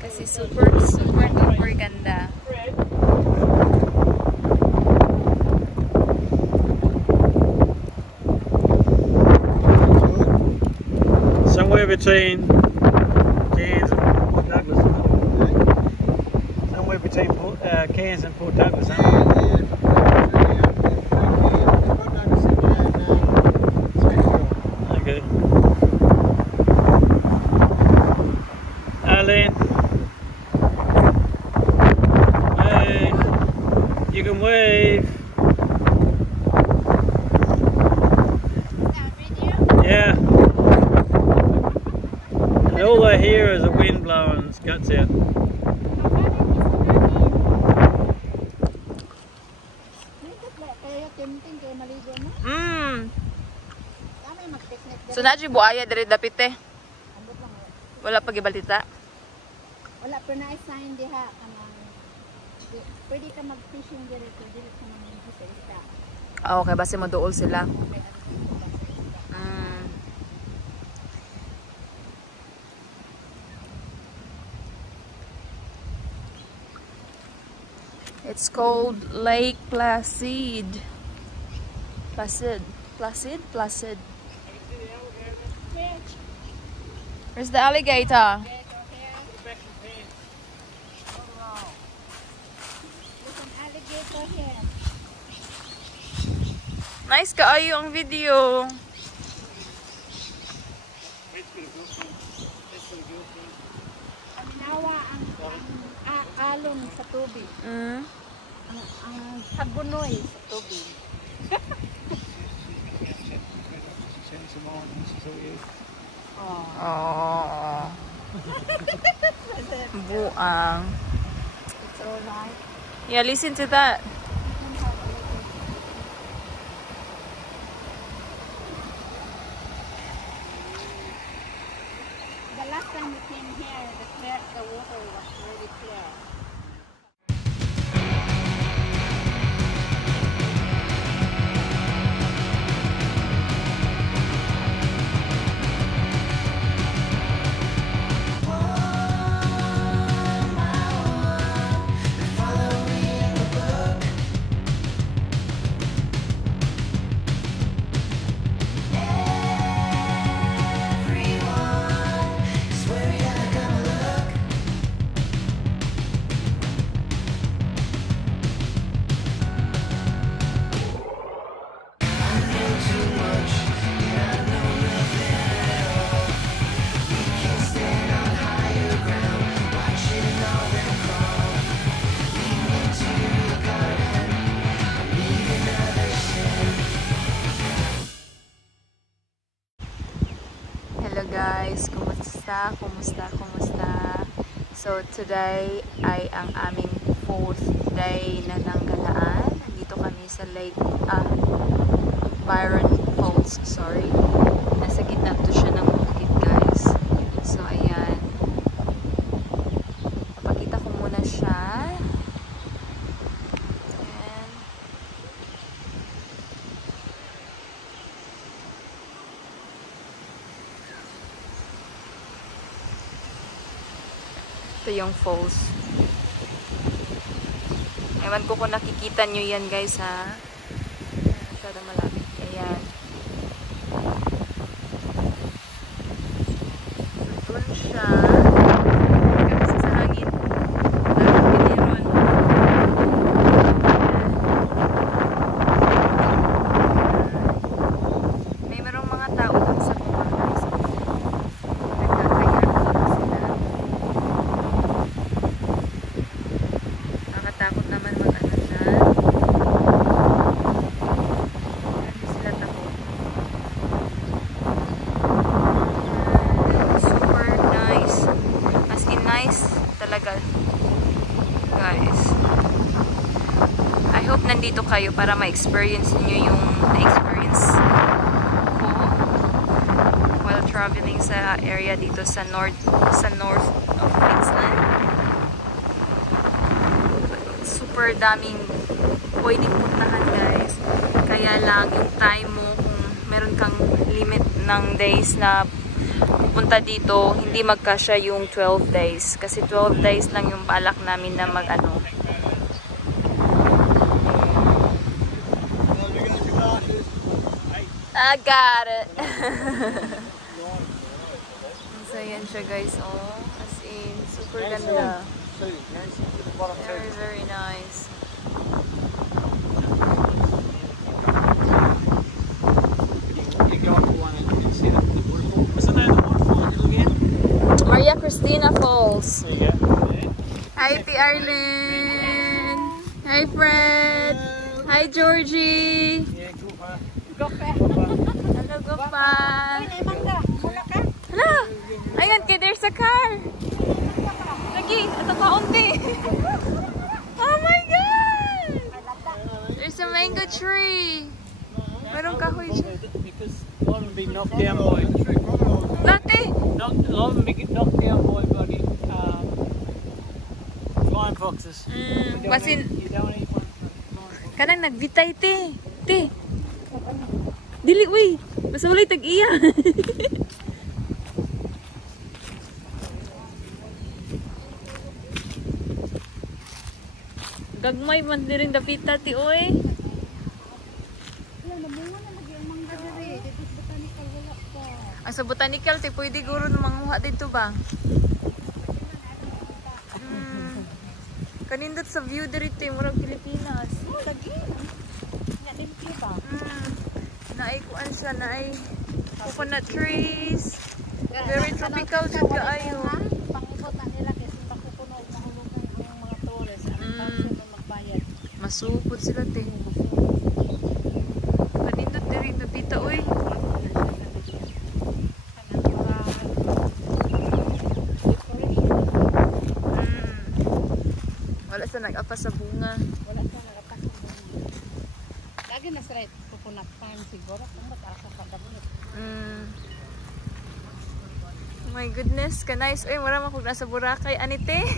Kasi super duper ganda. Somewhere between Cairns and Port Douglas. Somewhere between Cairns and Port Douglas. Okay. Arlene. Hey. You can wave. Yeah. And all I hear is a wind blowing its guts out. So na buaya diri dapit eh. Wala pa gibalita. Wala pa na sign diha kanang pwede ka mag-fishing diri to dili ka man sa isda. Ah, okay, base mo dool sila. It's called Lake Placid. Placid. Where's the alligator? Nice kaayo ang video. Aminawa ang alon sa tubig. Ang hagunoy sa tubig. Oh. Buang. It's alright. Yeah, listen to that. The last time we came here, the water was really clear. Guys, kumusta? So today ay ang aming 4th day na nanggalaan. Nandito kami sa Lake Byron Falls, sorry. Nasa gitna to siya ng bukid, guys. So ayan. Papakita ko muna siya. Ito yung falls. Ewan ko kung nakikita nyo yan, guys, ha. Masyado malapit. Ayan. So, doon siya. Kasi sa hangin. Dahil piniron. May merong mga tao dun sa baba, guys. Takot naman mag-ano dyan. Hindi sila takot. Super nice. As in nice talaga. Guys. I hope nandito kayo para ma-experience niyo yung na-experience ko while traveling sa area dito sa north of Queensland. Super daming pwedeng puntahan, guys. Kaya lang yung time mo, kung meron kang limit ng days na pupunta dito, hindi magkasya yung 12 days. Kasi 12 days lang yung balak namin na mag-ano. I got it. So, yan siya guys. Oh, as in, super ganda. Very, very nice. Maria Cristina Falls. There you go. Hi, P. Arlene. Hi, Fred. Hi, Georgie. Hello, Gopa. Hala! Ayun, kay there's a car. Lagi, ito kaunti. Oh my God! There's a mango tree. Merong kahoy dyan. Because a lot of them be knocked down by. Lati! A lot of them be knocked down by bloody flying foxes. Basin, You don't eat one. kanang nagbitay, te. Te. Dili, uy. Basta walay tag-iya. Gagmay man din rin dapita, ti, uy. Ang sa botanical, ti, pwede guro na manguha dito ba? Kanindot sa view dito, murag Pilipinas. Oh, lagi. Nga din ba? Naay kuan siya, naay coconut trees. Very tropical siya kaayo. Pangikot na nila kasi makukuno mahulugan yung mga tourists. Ang tanso na magbayad. Masupod sila, te. Kanindot diri dapita, uy. Wala sa nag-apa sa bunga. Wala sa nakapasok doon. Lagi na straight coconut farm siguro. Kung matasa pa dabunit. Oh my goodness, ka nice. Uy, mura man kung nasa Boracay. Anite?